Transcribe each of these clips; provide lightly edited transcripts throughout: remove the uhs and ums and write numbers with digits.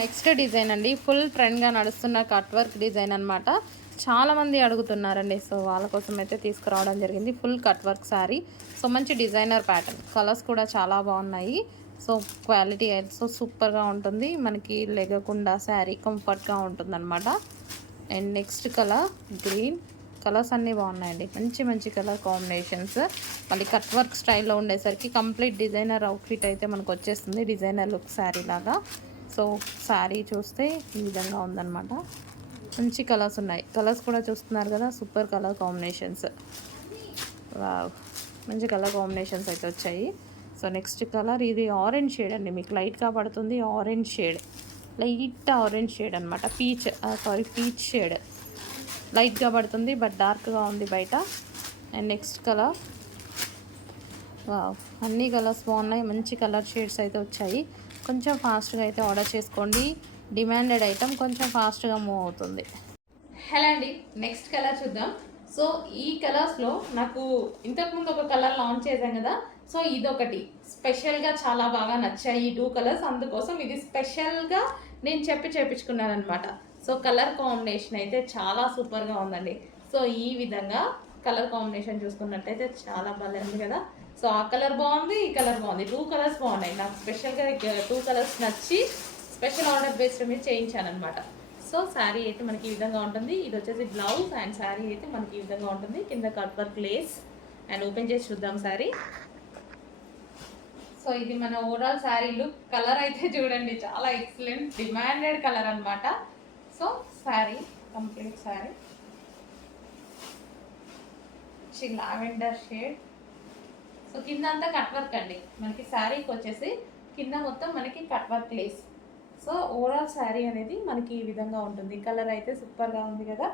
Next design అండి, full ట్రెండ్గా నడుస్తున్న cut work design అనమాట. చాలామంది అడుగుతున్నారండి, సో వాళ్ళ కోసం అయితే తీసుకురావడం జరిగింది. Full cut work sari. So మంచి డిజైనర్ ప్యాటర్న్, కలర్స్ కూడా చాలా బాగున్నాయి. సో క్వాలిటీ అయితే సో సూపర్గా ఉంటుంది, మనకి లెగకుండా శారీ కంఫర్ట్గా ఉంటుంది అనమాట. And next colour green. Colours అన్నీ బాగున్నాయండి, మంచి మంచి కలర్ కాంబినేషన్స్. మళ్ళీ కట్ వర్క్ స్టైల్లో ఉండేసరికి కంప్లీట్ డిజైనర్ అవుట్ఫిట్ అయితే మనకు వచ్చేస్తుంది, డిజైనర్ లుక్ శారీ లాగా. సో శారీ చూస్తే ఈ విధంగా ఉందన్నమాట. మంచి కలర్స్ ఉన్నాయి, కలర్స్ కూడా చూస్తున్నారు కదా, సూపర్ కలర్ కాంబినేషన్స్. మంచి కలర్ కాంబినేషన్స్ అయితే వచ్చాయి. సో నెక్స్ట్ కలర్ ఇది ఆరెంజ్ షేడ్ అండి, మీకు లైట్గా పడుతుంది orange shade, light orange shade అనమాట. పీచ్ షేడ్ లైట్గా పడుతుంది, బట్ డార్క్గా ఉంది బయట. అండ్ నెక్స్ట్ కలర్, అన్ని కలర్స్ బాగున్నాయి, మంచి కలర్ షేడ్స్ అయితే వచ్చాయి. కొంచెం ఫాస్ట్గా అయితే ఆర్డర్ చేసుకోండి, డిమాండెడ్ ఐటమ్, కొంచెం ఫాస్ట్గా మూవ్ అవుతుంది. హలో అండి, నెక్స్ట్ కలర్ చూద్దాం. సో ఈ కలర్స్లో నాకు ఇంతకుముందు ఒక కలర్ లాంచ్ చేశాం కదా, సో ఇదొకటి స్పెషల్గా చాలా బాగా నచ్చాయి ఈ 2 కలర్స్, అందుకోసం ఇది స్పెషల్గా నేను చేపించుకున్నాను అనమాట. సో కలర్ కాంబినేషన్ అయితే చాలా సూపర్గా ఉందండి. సో ఈ విధంగా కలర్ కాంబినేషన్ చూసుకున్నట్టయితే చాలా బాగుంది కదా. సో ఆ కలర్ బాగుంది, ఈ కలర్ బాగుంది, 2 కలర్స్ బాగున్నాయి. నాకు స్పెషల్గా 2 కలర్స్ నచ్చి స్పెషల్ ఆర్డర్ బేస్డ్ మీద చేయించాను అనమాట. సో శారీ అయితే మనకి ఈ విధంగా ఉంటుంది. ఇది వచ్చేసి బ్లౌజ్, అండ్ శారీ అయితే మనకి ఈ విధంగా ఉంటుంది. కింద cut work lace. And open చేసి చూద్దాం శారీ. సో ఇది మన ఓవరాల్ శారీ లుక్. కలర్ అయితే చూడండి, చాలా ఎక్సలెంట్ డిమాండెడ్ కలర్ అనమాట. So sari complete sari lavender shade. So కింద అంతా కట్ వర్క్ అండి, మనకి శారీకి వచ్చేసి కింద మొత్తం మనకి cut work lace. So overall sari అనేది మనకి ఈ విధంగా ఉంటుంది. కలర్ అయితే సూపర్గా ఉంది కదా.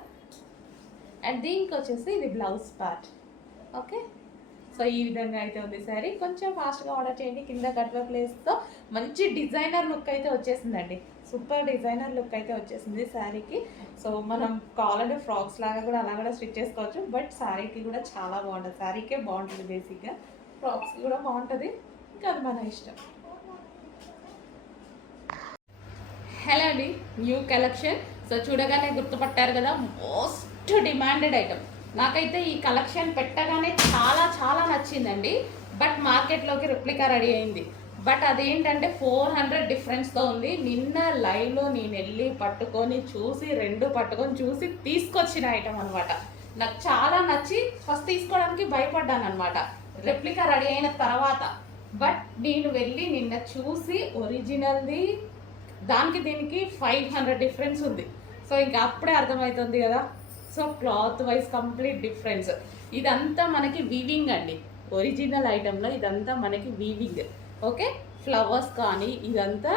అండ్ దీనికి వచ్చేసి ఇది బ్లౌజ్ పార్ట్. ఓకే, సో ఈ విధంగా అయితే ఉంది శారీ. కొంచెం ఫాస్ట్గా ఆర్డర్ చేయండి. కింద కట్ వర్క్ లేస్తో మంచి డిజైనర్ లుక్ అయితే వచ్చేసిందండి, సూపర్ డిజైనర్ లుక్ అయితే వచ్చేసింది శారీకి. సో మనం కావాలంటే ఫ్రాక్స్ లాగా కూడా అలా కూడా స్టిచ్ చేసుకోవచ్చు, బట్ శారీకి కూడా చాలా బాగుంటుంది. శారీకే బాగుంటుంది, బేసిక్గా ఫ్రాక్స్కి కూడా బాగుంటుంది, ఇంకా అది మన ఇష్టం. హలో అండి, న్యూ కలెక్షన్. సో చూడగానే గుర్తుపట్టారు కదా, మోస్ట్ డిమాండెడ్ ఐటమ్. నాకైతే ఈ కలెక్షన్ పెట్టగానే చాలా చాలా నచ్చిందండి. బట్ మార్కెట్లోకి రెప్లికా రెడీ అయింది, బట్ అదేంటంటే 400 డిఫరెన్స్తో ఉంది. నిన్న లైవ్లో నేను వెళ్ళి పట్టుకొని చూసి 2 పట్టుకొని చూసి తీసుకొచ్చిన ఐటమ్ అనమాట. నాకు చాలా నచ్చి ఫస్ట్ తీసుకోవడానికి భయపడ్డాను అనమాట, రెప్లికా రెడీ అయిన తర్వాత. బట్ నేను వెళ్ళి నిన్న చూసి ఒరిజినల్ది దానికి దీనికి 500 డిఫరెన్స్ ఉంది. సో ఇంకా అప్పుడే అర్థమవుతుంది కదా. So cloth wise complete difference. ఇదంతా మనకి వీవింగ్ అండి, ఒరిజినల్ ఐటెంలో ఇదంతా మనకి వీవింగ్. ఓకే, ఫ్లవర్స్ కానీ ఇదంతా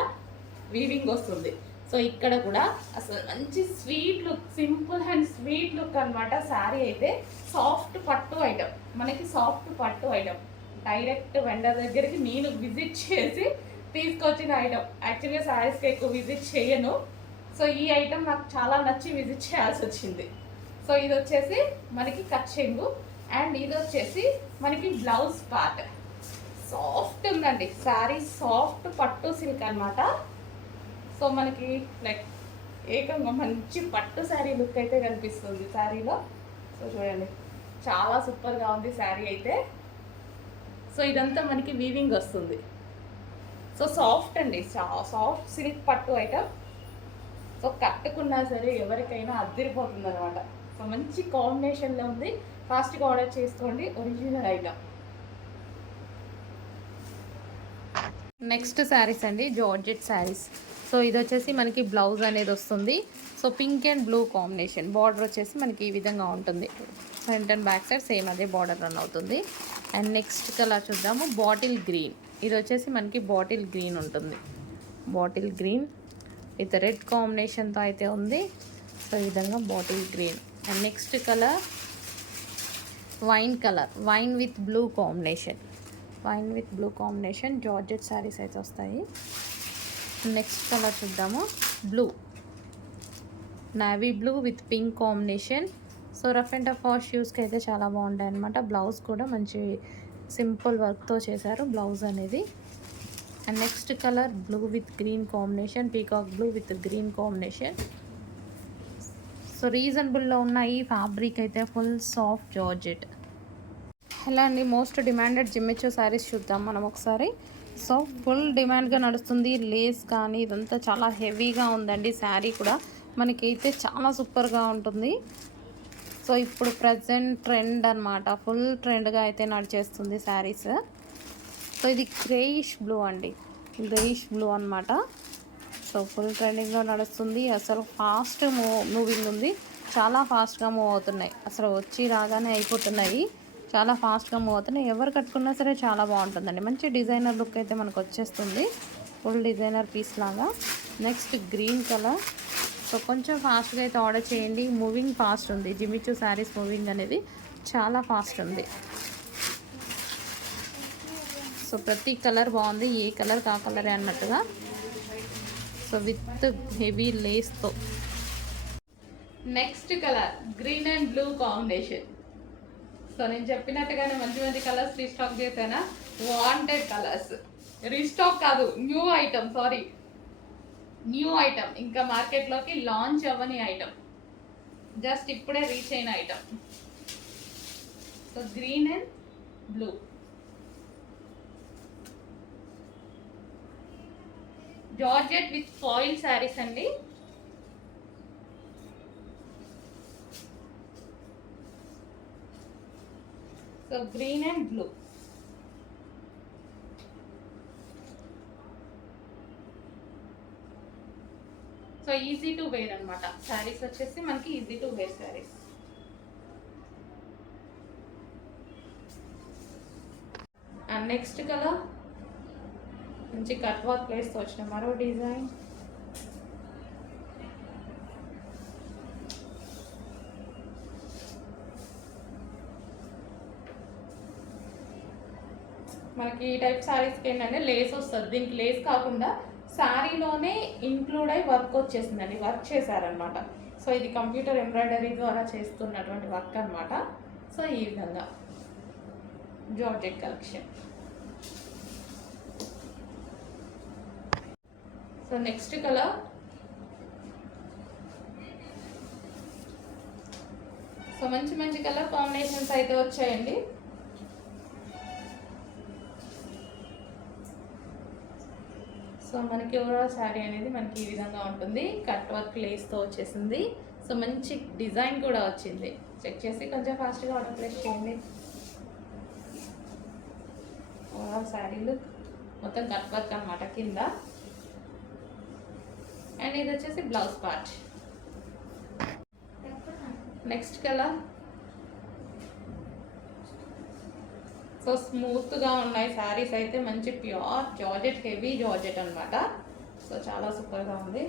వీవింగ్ వస్తుంది. సో ఇక్కడ కూడా అసలు మంచి sweet look, simple and sweet look అనమాట. శారీ అయితే సాఫ్ట్ పట్టు ఐటమ్, మనకి సాఫ్ట్ పట్టు ఐటమ్. డైరెక్ట్ వెండర్ దగ్గరికి నేను విజిట్ చేసి తీసుకొచ్చిన ఐటమ్. యాక్చువల్గా శారీస్కి ఎక్కువ విజిట్ చేయను, సో ఈ ఐటమ్ నాకు చాలా నచ్చి విజిట్ చేయాల్సి వచ్చింది. సో ఇది వచ్చేసి మనకి కట్ చెంగు, అండ్ ఇది వచ్చేసి మనకి బ్లౌజ్ పార్ట్. సాఫ్ట్ ఉందండి శారీ, సాఫ్ట్ పట్టు సిల్క్ అనమాట. సో మనకి లైక్ ఏకంగా మంచి పట్టు శారీ లుక్ అయితే కనిపిస్తుంది శారీలో. సో చూడండి, చాలా సూపర్గా ఉంది శారీ అయితే. సో ఇదంతా మనకి వీవింగ్ వస్తుంది. సో సాఫ్ట్ అండి, సాఫ్ట్ సిల్క్ పట్టు ఐటమ్. సో కట్టుకున్నా సరే ఎవరికైనా అదిరిపోతుంది అనమాట. సో మంచి కాంబినేషన్లో ఉంది, ఫాస్ట్గా ఆర్డర్ చేసుకోండి, ఒరిజినల్ ఐటమ్. నెక్స్ట్ శారీస్ అండి, జార్జెట్ శారీస్. సో ఇది వచ్చేసి మనకి బ్లౌజ్ అనేది వస్తుంది. So pink and blue combination, border వచ్చేసి మనకి ఈ విధంగా ఉంటుంది. Front and back side same అదే బార్డర్ రన్ అవుతుంది. అండ్ నెక్స్ట్ కలర్ చూద్దాము, బాటిల్ గ్రీన్. ఇది వచ్చేసి మనకి బాటిల్ గ్రీన్ ఉంటుంది, బాటిల్ గ్రీన్ విత్ రెడ్ కాంబినేషన్తో అయితే ఉంది. సో ఈ విధంగా bottle green. And next colour wine colour, wine with blue combination, wine with blue combination. Georgette saris అయితే వస్తాయి. నెక్స్ట్ కలర్ చూద్దాము, blue, navy blue with pink combination. So rough and tough wash యూస్కి అయితే చాలా బాగుంటాయి అనమాట. బ్లౌజ్ కూడా మంచి సింపుల్ వర్క్తో చేశారు బ్లౌజ్ అనేది. And next colour blue with green combination, peacock blue with green combination. So రీజనబుల్లో ఉన్న ఈ ఫ్యాబ్రిక్ అయితే ఫుల్ సాఫ్ట్ జార్జెట్. హలో అండి, మోస్ట్ డిమాండెడ్ జిమ్మిచో శారీస్ చూద్దాం మనం ఒకసారి. సో ఫుల్ డిమాండ్గా నడుస్తుంది. లేస్ కానీ ఇదంతా చాలా హెవీగా ఉందండి. శారీ కూడా మనకైతే చాలా సూపర్గా ఉంటుంది. సో ఇప్పుడు ప్రజెంట్ ట్రెండ్ అనమాట, ఫుల్ ట్రెండ్గా అయితే నడిచేస్తుంది శారీస్. సో ఇది గ్రేయిష్ బ్లూ అండి, గ్రేయిష్ బ్లూ అనమాట. సో ఫుల్ ట్రెండింగ్లో నడుస్తుంది. అసలు ఫాస్ట్ మూవింగ్ ఉంది, చాలా ఫాస్ట్గా మూవ్ అవుతున్నాయి. అసలు వచ్చి రాగానే అయిపోతున్నాయి, చాలా ఫాస్ట్గా మూవ్ అవుతున్నాయి. ఎవరు కట్టుకున్నా సరే చాలా బాగుంటుందండి. మంచి డిజైనర్ లుక్ అయితే మనకు వచ్చేస్తుంది, ఫుల్ డిజైనర్ పీస్ లాగా. Next green colour. సో కొంచెం ఫాస్ట్గా అయితే ఆర్డర్ చేయండి, మూవింగ్ ఫాస్ట్ ఉంది. జిమ్మిచూ శారీస్ మూవింగ్ అనేది చాలా ఫాస్ట్ ఉంది. సో ప్రతి కలర్ బాగుంది, ఏ కలర్ కా కలరే అన్నట్టుగా. సో విత్ హెవీ లేస్తో. Next colour green and blue combination. So నేను చెప్పినట్టుగానే మంచి మంచి కలర్స్ రీస్టాక్ చేశానా, వాంటెడ్ కలర్స్. రీస్టాక్ కాదు, new item, sorry new item, ఇంకా మార్కెట్లోకి లాంచ్ అవ్వని ఐటమ్, జస్ట్ ఇప్పుడే రీచ్ అయిన item. So green and blue. Georgette with foil saris అండి. So green and blue. So easy to wear అనమాట శారీస్ వచ్చేసి మనకి, easy to wear saris. And next colour మంచి కట్ వర్క్ ప్లేస్తో వచ్చిన మరో డిజైన్. మనకి ఈ టైప్ శారీస్కి ఏంటంటే లేస్ వస్తుంది, దీనికి లేస్ కాకుండా శారీలోనే ఇంక్లూడ్ అయ్యి వర్క్ వచ్చేసిందండి, వర్క్ చేశారనమాట. సో ఇది కంప్యూటర్ ఎంబ్రాయిడరీ ద్వారా చేస్తున్నటువంటి వర్క్ అనమాట. సో ఈ విధంగా georgette collection. So next colour. So మంచి మంచి కలర్ కాంబినేషన్స్ అయితే వచ్చాయండి. సో మనకి ఓవరాల్ శారీ అనేది మనకి ఈ విధంగా ఉంటుంది, కట్ వర్క్ లేస్తో వచ్చేసింది. సో మంచి డిజైన్ కూడా వచ్చింది. చెక్ చేసి కొంచెం ఫాస్ట్గా ఆర్డర్ ప్లేస్ చేయండి. ఓవరాల్ శారీ లుక్ మొత్తం కట్ వర్క్ అనమాట కింద. అండ్ ఇది వచ్చేసి blouse part. Next colour. So స్మూత్గా ఉన్నాయి శారీస్ అయితే, మంచి ప్యూర్ జార్జెట్, హెవీ జార్జెట్ అనమాట. సో చాలా సూపర్గా ఉంది,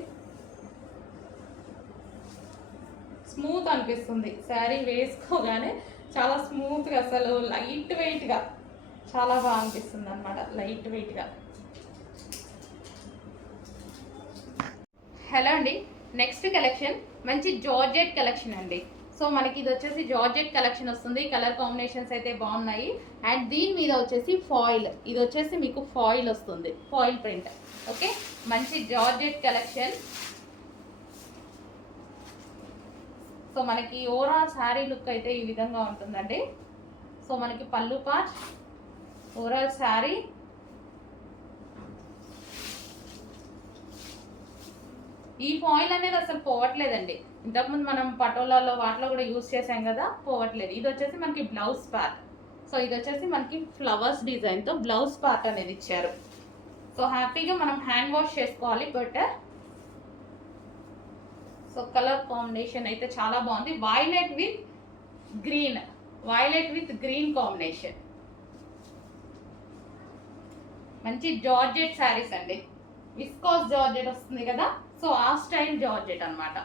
స్మూత్ అనిపిస్తుంది శారీ వేసుకోగానే, చాలా స్మూత్గా, అసలు లైట్ వెయిట్గా చాలా బాగా అనిపిస్తుంది అనమాట, లైట్ వెయిట్గా. హలో అండి, నెక్స్ట్ కలెక్షన్ మంచి జార్జెట్ కలెక్షన్ అండి. సో మనకి ఇది వచ్చేసి జార్జెట్ కలెక్షన్ వస్తుంది. కలర్ కాంబినేషన్స్ అయితే బాగున్నాయి. అండ్ దీని మీద వచ్చేసి ఫాయిల్, ఇది వచ్చేసి మీకు ఫాయిల్ వస్తుంది, ఫాయిల్ ప్రింట్. ఓకే, మంచి జార్జెట్ కలెక్షన్. సో మనకి ఓవరాల్ శారీ లుక్ అయితే ఈ విధంగా ఉంటుందండి. సో మనకి పళ్ళు పార్ట్, ఓవరాల్ శారీ. ఈ ఫాయిల్ అనేది అసలు పోవట్లేదండి. ఇంతకుముందు మనం పటోలాలో వాటిలో కూడా యూజ్ చేసాం కదా, పోవట్లేదు. ఇది వచ్చేసి మనకి బ్లౌజ్ పార్ట్. సో ఇది వచ్చేసి మనకి ఫ్లవర్స్ డిజైన్తో బ్లౌజ్ పార్ట్ అనేది ఇచ్చారు. సో హ్యాపీగా మనం హ్యాండ్ వాష్ చేసుకోవాలి బెటర్. సో కలర్ కాంబినేషన్ అయితే చాలా బాగుంది, violet with green, violet with green combination. మంచి జార్జెట్ శారీస్ అండి, విస్కోస్ జార్జెట్ వస్తుంది కదా, సో ఆ స్టైల్ జార్జెట్ అనమాట.